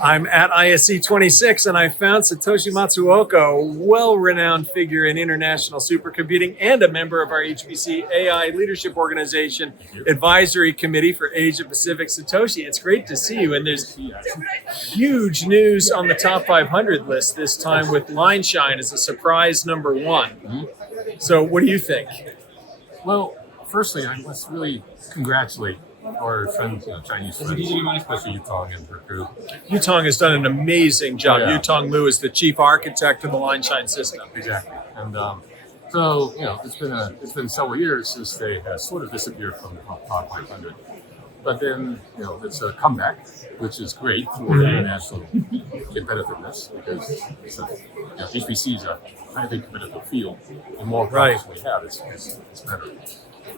I'm at ISC 26 and I found Satoshi Matsuoka, a well-renowned figure in international supercomputing and a member of our HPC AI Leadership Organization Advisory Committee for Asia Pacific. Satoshi, it's great to see you. And there's huge news on the top 500 list this time with LineShine as a surprise number one. So what do you think? Well, firstly, I must really congratulate our friends, Chinese friends, especially Yutong and her crew. Yutong has done an amazing job. Yeah. Yutong Liu is the chief architect of the LineShine system. Exactly. And so, it's been several years since they have sort of disappeared from the top 500. But then, it's a comeback, which is great for international competitiveness because HPC is a highly competitive field. The more products we have, it's better.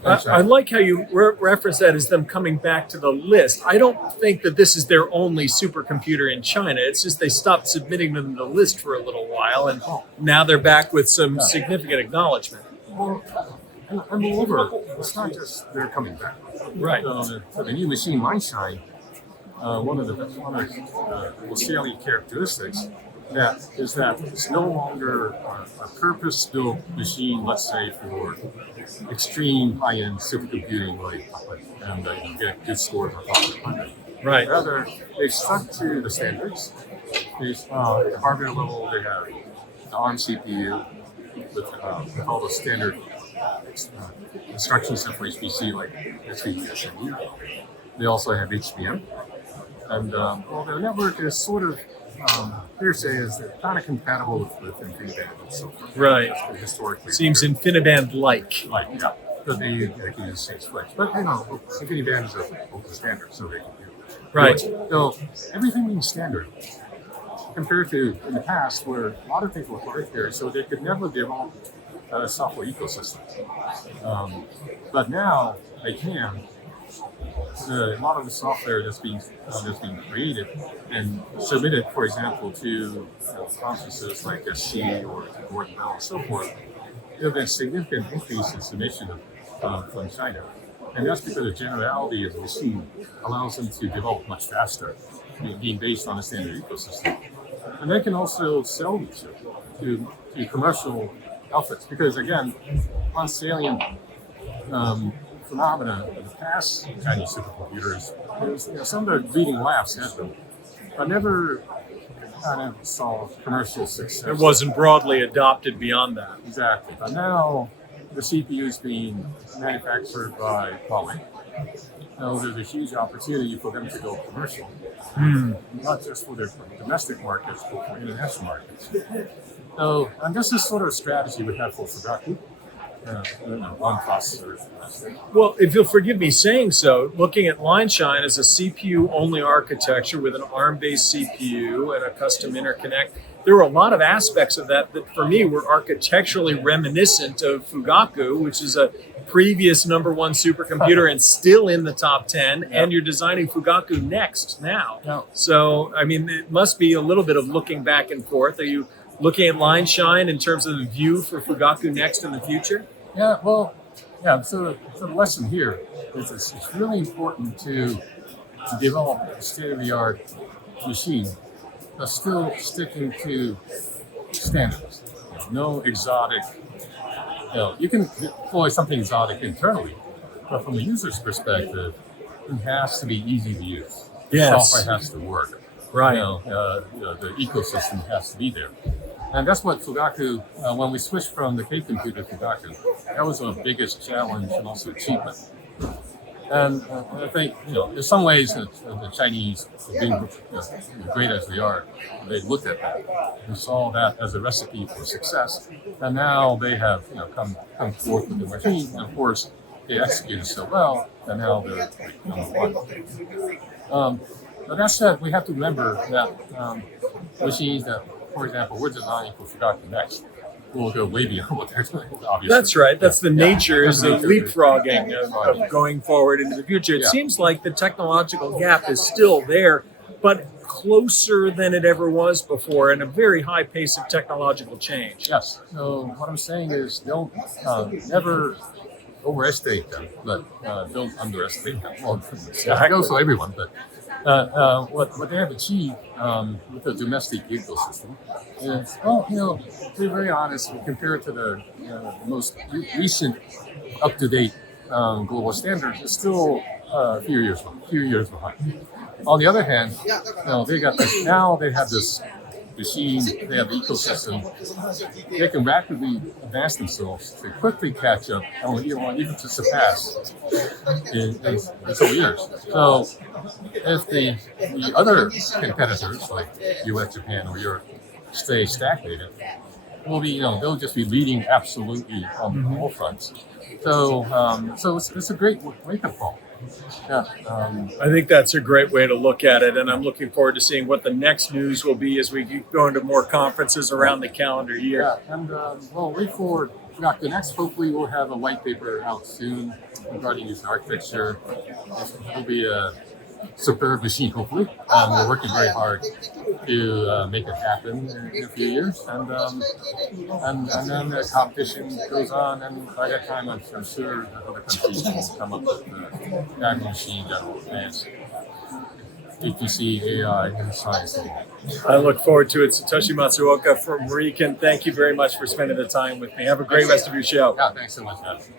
I like how you reference that as them coming back to the list. I don't think that this is their only supercomputer in China. It's just they stopped submitting them to the list for a little while, and now they're back with some significant acknowledgement. Well, and moreover, it's not just they're coming back. Right. For the new machine LineShine, one of the most salient characteristics is that it's no longer a purpose-built machine, let's say, for extreme high-end supercomputing, and get good scores on top of 100. Right. Rather, they've stuck to the standards. At the hardware level, they have the ARM CPU with all the standard instruction set for HPC, like SVD. They also have HBM. And their network is sort of, hearsay is kind of compatible with InfiniBand and so forth. Right. Historically. Seems InfiniBand-like. Yeah. But they use the same switch. But, InfiniBand is an open standard, so they can do it. Right. So everything being standard, compared to in the past where a lot of things were proprietary, so they could never develop a software ecosystem. But now they can. A lot of the software that's being created and submitted, for example, to conferences like SC or Gordon Bell and so forth, there have been significant increase in submission from China. And that's because the generality of the machine allows them to develop much faster, being based on a standard ecosystem. And they can also sell these to commercial outfits because, again, one salient phenomena of the past Chinese supercomputers is some of the leading labs had them, but never kind of saw commercial success. It wasn't broadly adopted beyond that. Exactly. But now the CPU is being manufactured by Huawei. Now there's a huge opportunity for them to go commercial, not just for their domestic markets, but for international markets. So, and this is sort of a strategy we have for Fugaku. One processor. Well, if you'll forgive me saying so, looking at LineShine as a CPU-only architecture with an ARM-based CPU and a custom interconnect, there were a lot of aspects of that for me were architecturally reminiscent of Fugaku, which is a previous number one supercomputer and still in the top 10, and you're designing Fugaku next now. So, it must be a little bit of looking back and forth. Are you looking at LineShine in terms of the view for Fugaku next in the future? So the lesson here is it's really important to develop a state-of-the-art machine, but still sticking to standards. No exotic, you can deploy something exotic internally, but from the user's perspective, it has to be easy to use. Yes. Software has to work. Right. The ecosystem has to be there. And that's what Fugaku, when we switched from the K-computer to Fugaku, that was our biggest challenge and also achievement. And I think, in some ways, the Chinese, being great as they are, they looked at that and saw that as a recipe for success. And now they have, come forth with the machine. And of course, they executed so well, and now they're number one. But that said, we have to remember that machines that, for example, we're designing for Fugaku next will go way beyond what they're doing, obviously. That's right. That's the nature, is the nature leapfrogging of going forward into the future. It seems like the technological gap is still there, but closer than it ever was before, and a very high pace of technological change. Yes. So what I'm saying is don't never overestimate them, but don't underestimate them. Well, that goes for everyone, but What they have achieved with the domestic ecosystem is, well, to be very honest, compared to the most recent up-to-date global standards, it's still a few years behind. On the other hand, they got this, now they have this machine, they have the ecosystem, they can rapidly advance themselves to quickly catch up, or even to surpass in several years. So if the other competitors like US, Japan, or Europe stay stagnated, they'll just be leading absolutely on all fronts. So it's a great wake-up call. Yeah, I think that's a great way to look at it, and I'm looking forward to seeing what the next news will be as we go into more conferences around the calendar year. Yeah, and wait for the next. Hopefully, we'll have a white paper out soon regarding this architecture. It'll be a superb machine, hopefully. We're working very hard to make it happen in a few years, and then the competition goes on, and by that time, I'm sure that other countries will come up with that machine that will advance HPC, AI, and science. I look forward to it. Satoshi Matsuoka from RIKEN, thank you very much for spending the time with me. Have a great rest of your show. Yeah, thanks so much, Addison.